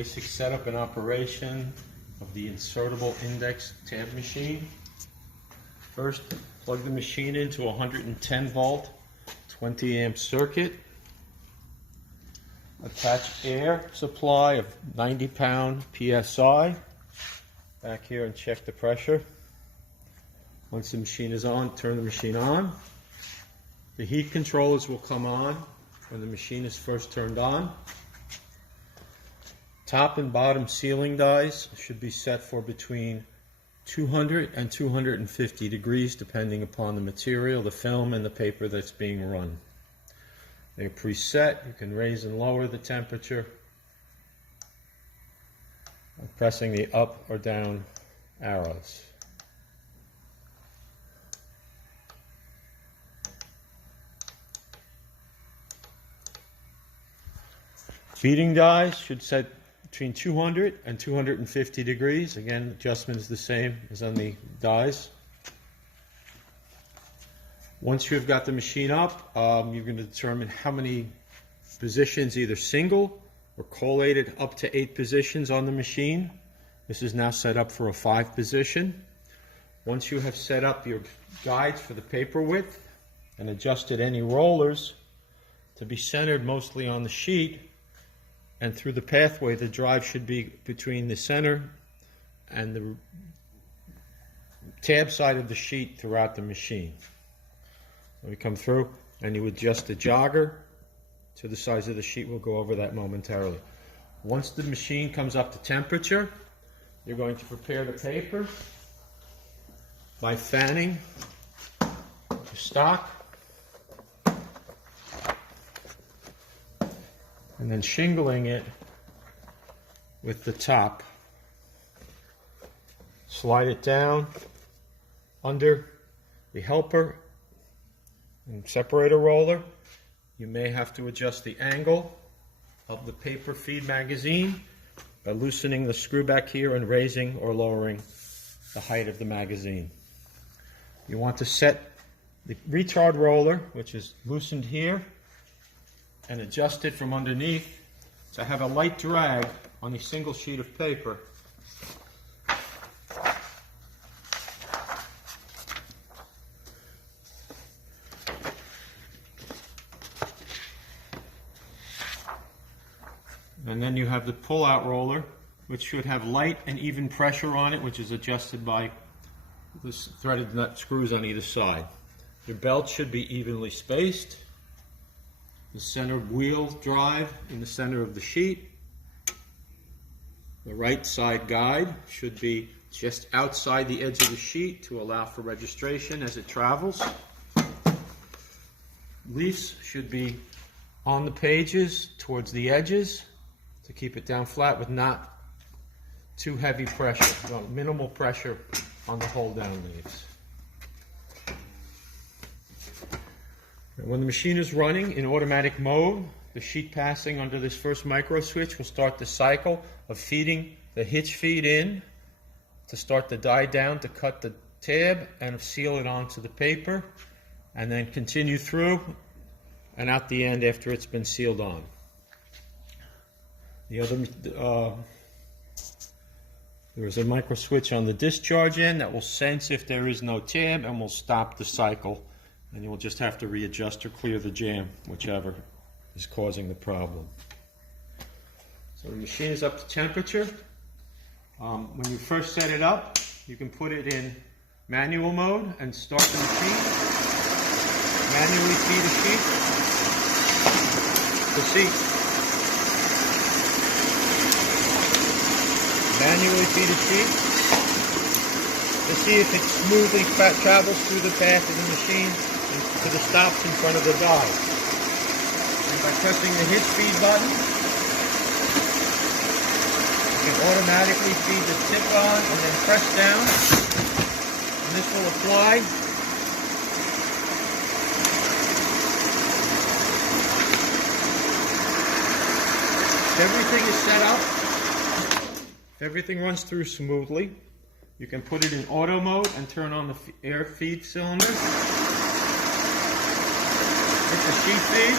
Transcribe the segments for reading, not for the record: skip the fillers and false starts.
Basic setup and operation of the insertable index tab machine. First, plug the machine into a 110 volt, 20 amp circuit. Attach air supply of 90 pound PSI. Back here and check the pressure. Once the machine is on, turn the machine on. The heat controllers will come on when the machine is first turned on. Top and bottom sealing dies should be set for between 200 and 250 degrees depending upon the material, the film, and the paper that's being run. They're preset. You can raise and lower the temperature by pressing the up or down arrows. Feeding dies should set between 200 and 250 degrees. Again, adjustment is the same as on the dies. Once you've got the machine up, you're going to determine how many positions, either single or collated, up to 8 positions on the machine. This is now set up for a 5 position. Once you have set up your guides for the paper width and adjusted any rollers to be centered mostly on the sheet, and through the pathway, the drive should be between the center and the tab side of the sheet throughout the machine. So we come through and you adjust the jogger to the size of the sheet. We'll go over that momentarily. Once the machine comes up to temperature, you're going to prepare the paper by fanning the stock and then shingling it with the top. Slide it down under the helper and separator roller. You may have to adjust the angle of the paper feed magazine by loosening the screw back here and raising or lowering the height of the magazine. You want to set the retard roller, which is loosened here, and adjust it from underneath to have a light drag on a single sheet of paper. And then you have the pull-out roller, which should have light and even pressure on it, which is adjusted by the threaded nut screws on either side. Your belt should be evenly spaced. The center wheel drive in the center of the sheet. The right side guide should be just outside the edge of the sheet to allow for registration as it travels. Leaves should be on the pages towards the edges to keep it down flat with not too heavy pressure, minimal pressure on the hold down leaves. When the machine is running in automatic mode, the sheet passing under this first micro switch will start the cycle of feeding the hitch feed in to start the die down to cut the tab and seal it onto the paper, and then continue through and out the end after it's been sealed on. The other there is a micro switch on the discharge end that will sense if there is no tab and will stop the cycle. And you will just have to readjust or clear the jam, whichever is causing the problem. So the machine is up to temperature. When you first set it up, you can put it in manual mode and start the machine. Manually feed a sheet. Proceed. Manually feed a sheet to see if it smoothly travels through the path of the machine to the stops in front of the die. And by pressing the hitch feed button, you can automatically feed the tip on and then press down, and this will apply if everything is set up, if everything runs through smoothly. You can put it in auto mode and turn on the air feed cylinder. It's a sheet feed.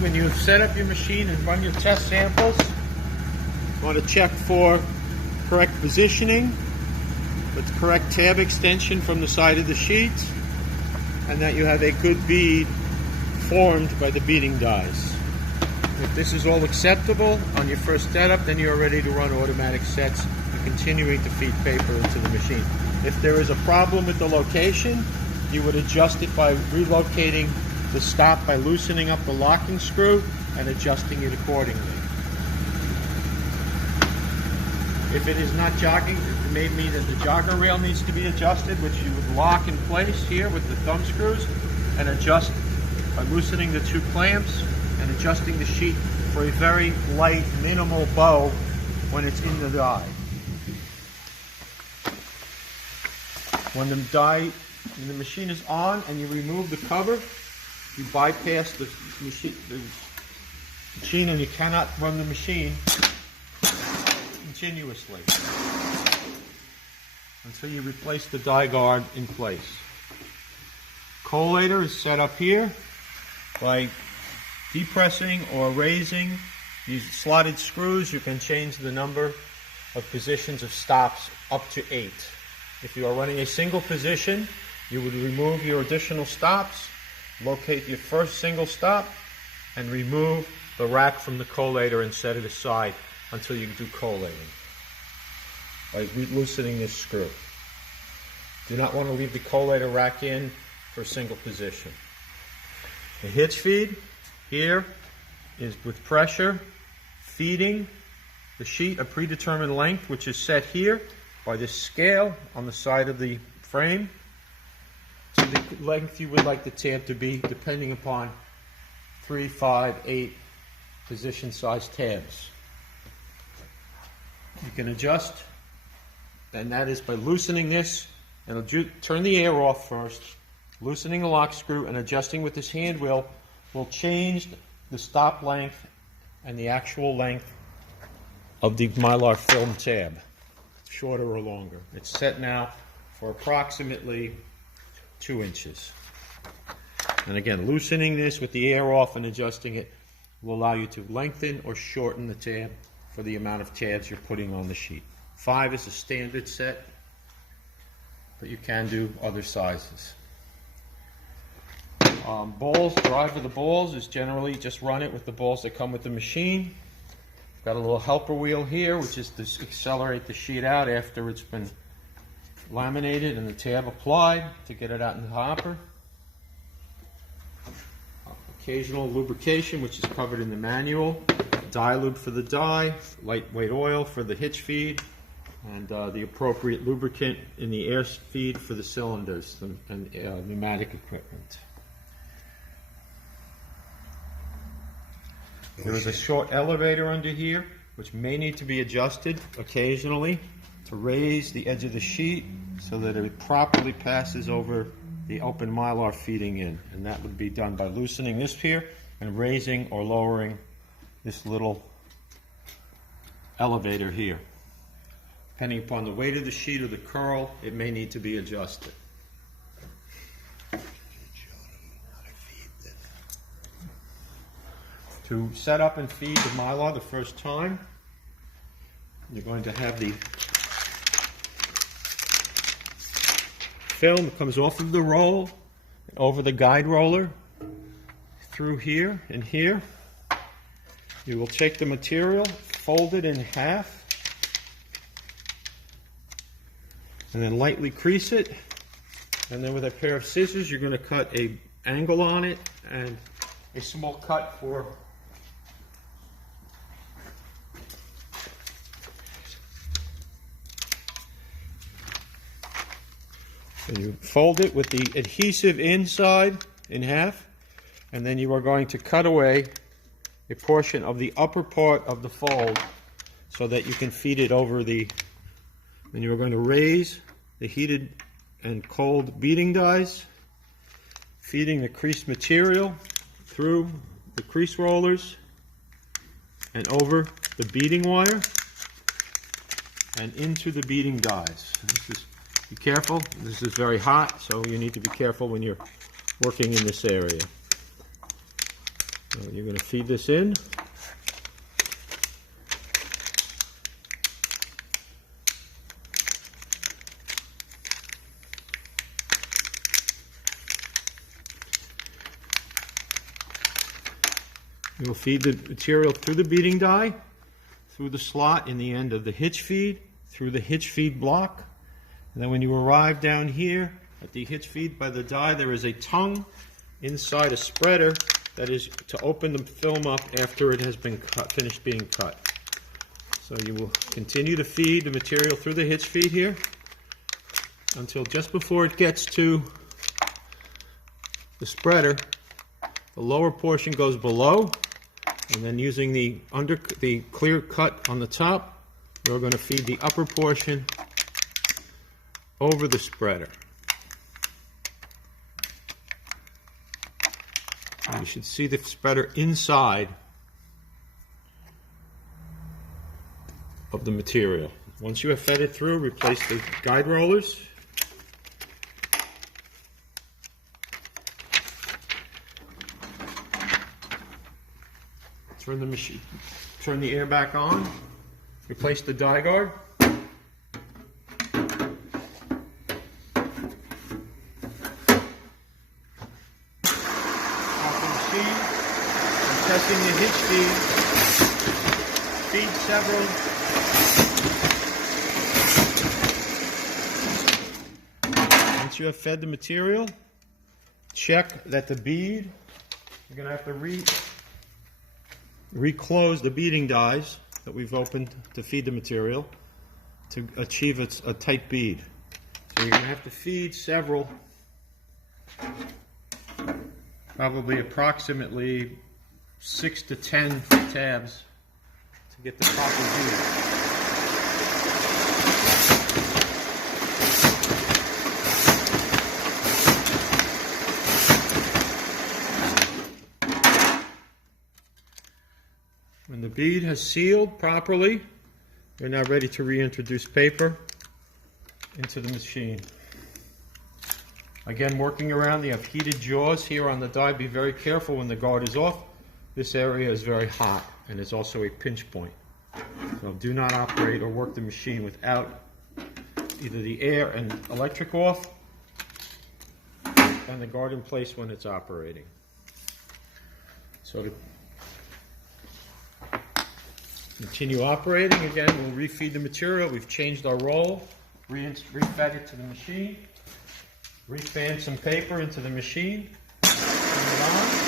when you set up your machine and run your test samples, you want to check for correct positioning, with the correct tab extension from the side of the sheet, and that you have a good bead formed by the beading dies. If this is all acceptable on your first setup, then you're ready to run automatic sets and continuing to feed paper into the machine. If there is a problem with the location, you would adjust it by relocating the stop by loosening up the locking screw and adjusting it accordingly. If it is not jogging, it may mean that the jogger rail needs to be adjusted, which you would lock in place here with the thumb screws and adjust by loosening the two clamps and adjusting the sheet for a very light, minimal bow when it's in the die. When the machine is on and you remove the cover, you bypass the machine and you cannot run the machine continuously until you replace the die guard in place. Collator is set up here by depressing or raising these slotted screws. You can change the number of positions of stops up to 8. If you are running a single position, you would remove your additional stops, locate your first single stop, and remove the rack from the collator and set it aside until you do collating by loosening this screw. Do not want to leave the collator rack in for a single position. The hitch feed here is with pressure feeding the sheet a predetermined length, which is set here by this scale on the side of the frame to the length you would like the tab to be, depending upon 3, 5, 8 position size tabs. You can adjust, and that is by loosening this, and turn the air off first, loosening the lock screw and adjusting with this hand wheel will change the stop length and the actual length of the Mylar film tab, shorter or longer. It's set now for approximately 2 inches. And again, loosening this with the air off and adjusting it will allow you to lengthen or shorten the tab for the amount of tabs you're putting on the sheet. 5 is a standard set, but you can do other sizes. Balls, drive of the balls is generally just run it with the balls that come with the machine. Got a little helper wheel here, which is to accelerate the sheet out after it's been laminated and the tab applied to get it out in the hopper. Occasional lubrication, which is covered in the manual. Die lube for the die, lightweight oil for the hitch feed, and the appropriate lubricant in the air feed for the cylinders and pneumatic equipment. There is a short elevator under here, which may need to be adjusted occasionally to raise the edge of the sheet so that it properly passes over the open Mylar feeding in. And that would be done by loosening this here and raising or lowering this little elevator here. Depending upon the weight of the sheet or the curl, it may need to be adjusted. To set up and feed the Mylar the first time, you're going to have the film that comes off of the roll, over the guide roller, through here and here. You will take the material, fold it in half, and then lightly crease it. And then with a pair of scissors, you're going to cut an angle on it and a small cut for and you fold it with the adhesive inside in half, and then you are going to cut away a portion of the upper part of the fold so that you can feed it over the, then you are going to raise the heated and cold beading dies, feeding the creased material through the crease rollers and over the beading wire and into the beading dies. Be careful, this is very hot, so you need to be careful when you're working in this area. So you're going to feed this in. You will feed the material through the beading die, through the slot in the end of the hitch feed, through the hitch feed block, and then when you arrive down here at the hitch feed by the die, there is a tongue inside a spreader that is to open the film up after it has been finished being cut. So you will continue to feed the material through the hitch feed here until just before it gets to the spreader, the lower portion goes below, and then using the clear cut on the top, we're going to feed the upper portion over the spreader. And you should see the spreader inside of the material. Once you have fed it through, replace the guide rollers. Turn the air back on. Replace the die guard. Off the machine. I'm testing the hitch feed. Feed several. Once you have fed the material, check that the bead, you're going to have to reclose the beading dies that we've opened to feed the material to achieve a tight bead. So you're going to have to feed several, probably approximately 6 to 10 tabs to get the proper bead. When the bead has sealed properly, you're now ready to reintroduce paper into the machine. Again, working around, you have heated jaws here on the die. Be very careful when the guard is off. This area is very hot and is also a pinch point. So do not operate or work the machine without either the air and electric off and the guard in place when it's operating. So to continue operating, again, we'll refeed the material. We've changed our roll, refed it to the machine, refan some paper into the machine, turn it on.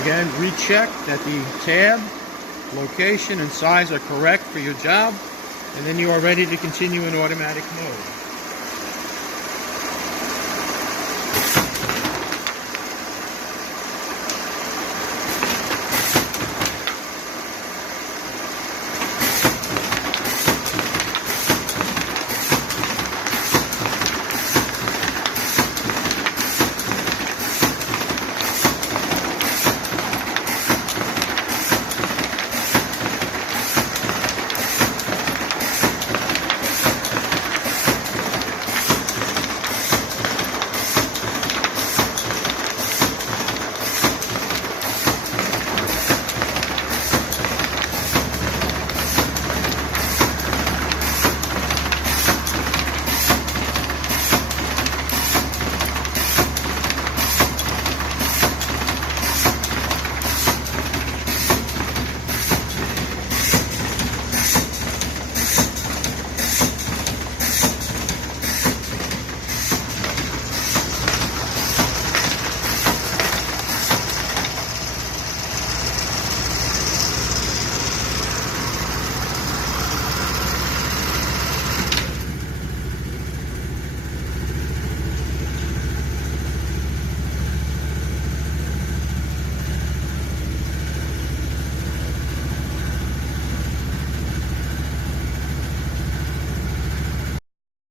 Again, recheck that the tab, location, and size are correct for your job. And then you are ready to continue in automatic mode.